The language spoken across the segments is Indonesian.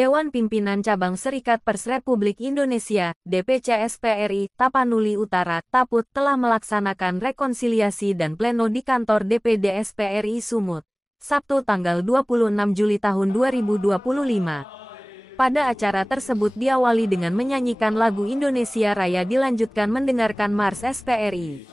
Dewan Pimpinan Cabang Serikat Pers Republik Indonesia, DPC SPRI, Tapanuli Utara, Taput telah melaksanakan rekonsiliasi dan pleno di kantor DPD SPRI Sumut, Sabtu tanggal 26 Juli tahun 2025. Pada acara tersebut diawali dengan menyanyikan lagu Indonesia Raya dilanjutkan mendengarkan Mars SPRI.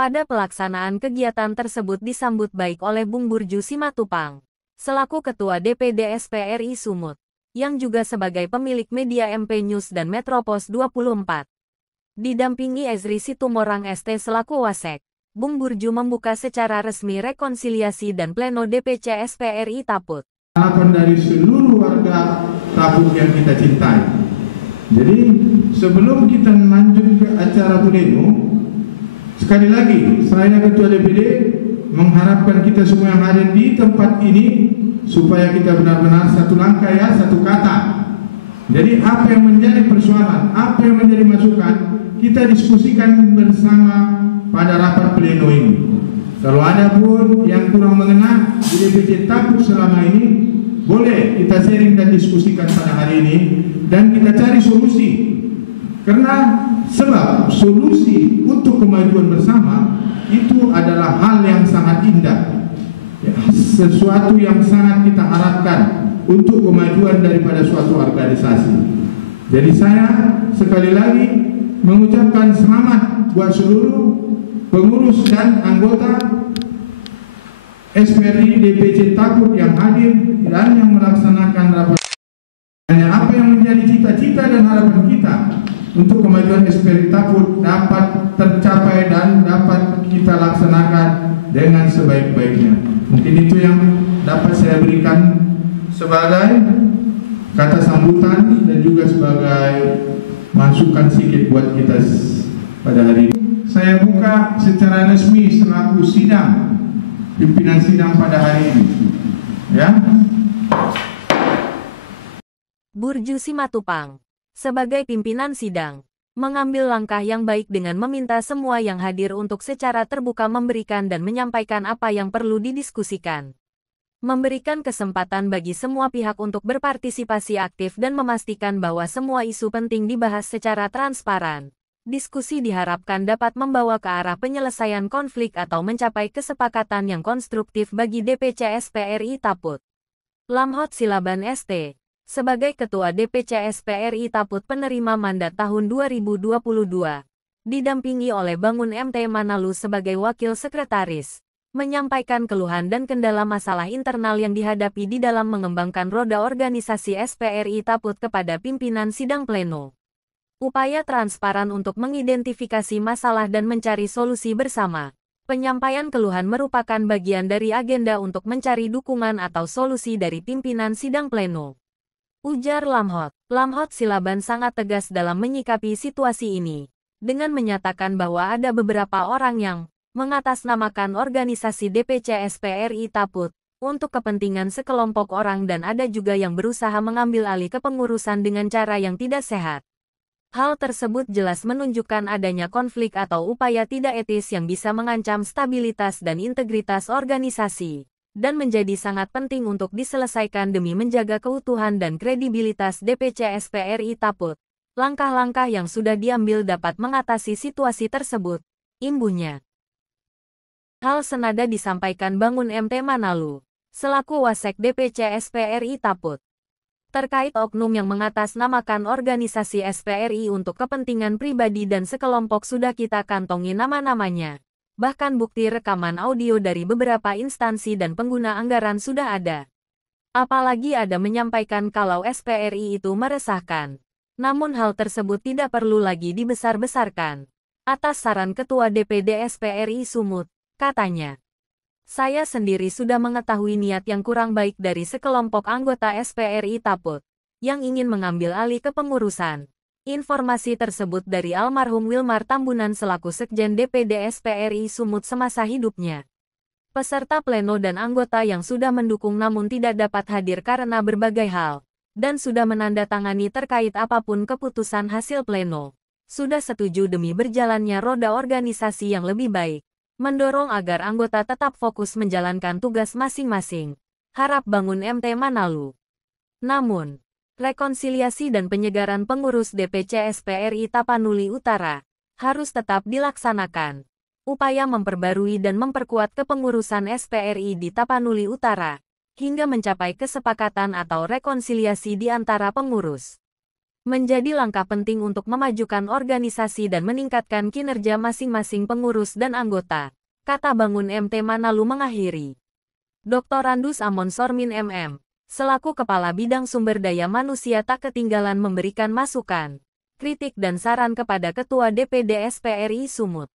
Pada pelaksanaan kegiatan tersebut disambut baik oleh Bung Burju Simatupang, selaku Ketua DPD SPRI Sumut, yang juga sebagai pemilik media MP News dan Metropos 24. Didampingi Ezri Situmorang ST selaku Wasek, Bung Burju membuka secara resmi rekonsiliasi dan pleno DPC SPRI Taput. Harapan dari seluruh warga Taput yang kita cintai. Jadi sebelum kita lanjut ke acara pleno, sekali lagi, saya Ketua DPD mengharapkan kita semua yang hadir di tempat ini supaya kita benar-benar satu langkah ya, satu kata. Jadi apa yang menjadi persoalan, apa yang menjadi masukan, kita diskusikan bersama pada rapat pleno ini. Kalau ada pun yang kurang mengena di DPC Taput selama ini, boleh kita sharing dan diskusikan pada hari ini dan kita cari solusi. Karena sebab solusi untuk kemajuan bersama itu adalah hal yang sangat indah, ya, sesuatu yang sangat kita harapkan untuk kemajuan daripada suatu organisasi. Jadi saya sekali lagi mengucapkan selamat buat seluruh pengurus dan anggota SPRI DPC Taput yang hadir dan yang melaksanakan rapat. Apa yang menjadi cita-cita dan harapan kita untuk kemajuan SPRI Taput dapat tercapai dan dapat kita laksanakan dengan sebaik-baiknya. Mungkin itu yang dapat saya berikan sebagai kata sambutan dan juga sebagai masukan sedikit buat kita pada hari ini. Saya buka secara resmi selaku sidang, pimpinan sidang pada hari ini. Ya. Burju Simatupang sebagai pimpinan sidang, mengambil langkah yang baik dengan meminta semua yang hadir untuk secara terbuka memberikan dan menyampaikan apa yang perlu didiskusikan. Memberikan kesempatan bagi semua pihak untuk berpartisipasi aktif dan memastikan bahwa semua isu penting dibahas secara transparan. Diskusi diharapkan dapat membawa ke arah penyelesaian konflik atau mencapai kesepakatan yang konstruktif bagi DPC SPRI Taput. Lamhot Silaban ST sebagai Ketua DPC SPRI Taput penerima mandat tahun 2022, didampingi oleh Bangun MT Manalu sebagai Wakil Sekretaris, menyampaikan keluhan dan kendala masalah internal yang dihadapi di dalam mengembangkan roda organisasi SPRI Taput kepada pimpinan sidang pleno. Upaya transparan untuk mengidentifikasi masalah dan mencari solusi bersama. Penyampaian keluhan merupakan bagian dari agenda untuk mencari dukungan atau solusi dari pimpinan sidang pleno. Ujar Lamhot. Lamhot Silaban sangat tegas dalam menyikapi situasi ini, dengan menyatakan bahwa ada beberapa orang yang mengatasnamakan organisasi DPC SPRI Taput untuk kepentingan sekelompok orang dan ada juga yang berusaha mengambil alih kepengurusan dengan cara yang tidak sehat. Hal tersebut jelas menunjukkan adanya konflik atau upaya tidak etis yang bisa mengancam stabilitas dan integritas organisasi, dan menjadi sangat penting untuk diselesaikan demi menjaga keutuhan dan kredibilitas DPC SPRI Taput. Langkah-langkah yang sudah diambil dapat mengatasi situasi tersebut, imbuhnya. Hal senada disampaikan Bangun MT Manalu, selaku Wasek DPC SPRI Taput. Terkait oknum yang mengatasnamakan organisasi SPRI untuk kepentingan pribadi dan sekelompok sudah kita kantongi nama-namanya. Bahkan bukti rekaman audio dari beberapa instansi dan pengguna anggaran sudah ada. Apalagi ada menyampaikan kalau SPRI itu meresahkan. Namun hal tersebut tidak perlu lagi dibesar-besarkan. Atas saran Ketua DPD SPRI Sumut, katanya. Saya sendiri sudah mengetahui niat yang kurang baik dari sekelompok anggota SPRI Taput. yang ingin mengambil alih kepengurusan. Informasi tersebut dari almarhum Wilmar Tambunan selaku Sekjen DPD SPRI Sumut semasa hidupnya. Peserta pleno dan anggota yang sudah mendukung namun tidak dapat hadir karena berbagai hal, dan sudah menandatangani terkait apapun keputusan hasil pleno, sudah setuju demi berjalannya roda organisasi yang lebih baik, mendorong agar anggota tetap fokus menjalankan tugas masing-masing. Harap bangun MT Manalu. Namun, rekonsiliasi dan penyegaran pengurus DPC SPRI Tapanuli Utara harus tetap dilaksanakan. Upaya memperbarui dan memperkuat kepengurusan SPRI di Tapanuli Utara hingga mencapai kesepakatan atau rekonsiliasi di antara pengurus menjadi langkah penting untuk memajukan organisasi dan meningkatkan kinerja masing-masing pengurus dan anggota, kata Bangun MT Manalu mengakhiri. Dr. Andus Amon Sormin MM selaku Kepala Bidang Sumber Daya Manusia tak ketinggalan memberikan masukan, kritik dan saran kepada Ketua DPD SPRI Sumut,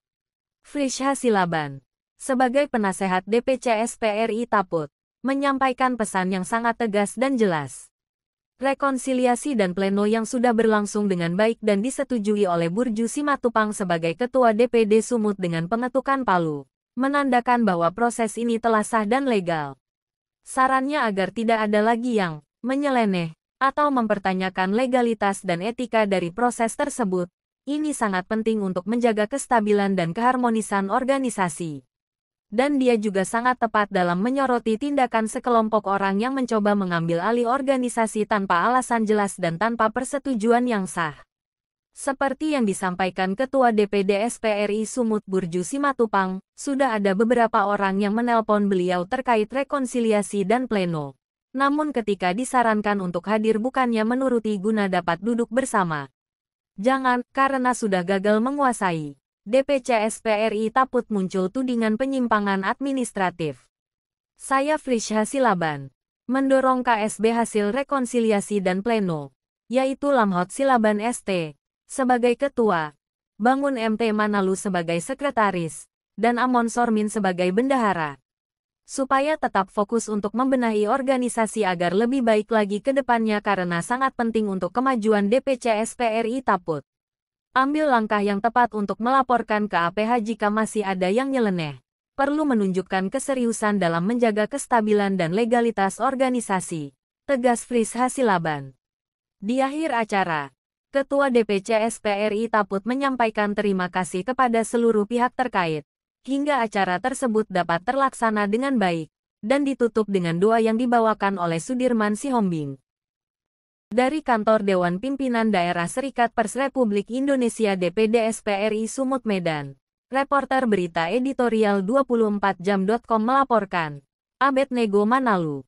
Frisch Hasilaban, sebagai penasehat DPC SPRI Taput, menyampaikan pesan yang sangat tegas dan jelas. Rekonsiliasi dan pleno yang sudah berlangsung dengan baik dan disetujui oleh Burju Simatupang sebagai Ketua DPD Sumut dengan pengetukan palu, menandakan bahwa proses ini telah sah dan legal. Sarannya agar tidak ada lagi yang menyeleneh atau mempertanyakan legalitas dan etika dari proses tersebut. Ini sangat penting untuk menjaga kestabilan dan keharmonisan organisasi. Dan dia juga sangat tepat dalam menyoroti tindakan sekelompok orang yang mencoba mengambil alih organisasi tanpa alasan jelas dan tanpa persetujuan yang sah. Seperti yang disampaikan Ketua DPD SPRI Sumut Burju Simatupang, sudah ada beberapa orang yang menelpon beliau terkait rekonsiliasi dan pleno. Namun ketika disarankan untuk hadir bukannya menuruti guna dapat duduk bersama. Jangan, karena sudah gagal menguasai. DPC SPRI Taput muncul tudingan penyimpangan administratif. Saya Frisch Hasilaban mendorong KSB hasil rekonsiliasi dan pleno, yaitu Lamhot Silaban ST sebagai Ketua, Bangun MT Manalu sebagai Sekretaris, dan Amon Sormin sebagai Bendahara. Supaya tetap fokus untuk membenahi organisasi agar lebih baik lagi ke depannya karena sangat penting untuk kemajuan DPC SPRI Taput. Ambil langkah yang tepat untuk melaporkan ke APH jika masih ada yang nyeleneh. Perlu menunjukkan keseriusan dalam menjaga kestabilan dan legalitas organisasi, tegas Frisch Hasilaban. Di akhir acara, Ketua DPC SPRI Taput menyampaikan terima kasih kepada seluruh pihak terkait, hingga acara tersebut dapat terlaksana dengan baik, dan ditutup dengan doa yang dibawakan oleh Sudirman Sihombing. Dari Kantor Dewan Pimpinan Daerah Serikat Pers Republik Indonesia DPD SPRI Sumut Medan, reporter berita editorial 24jam.com melaporkan. Abednego Manalu.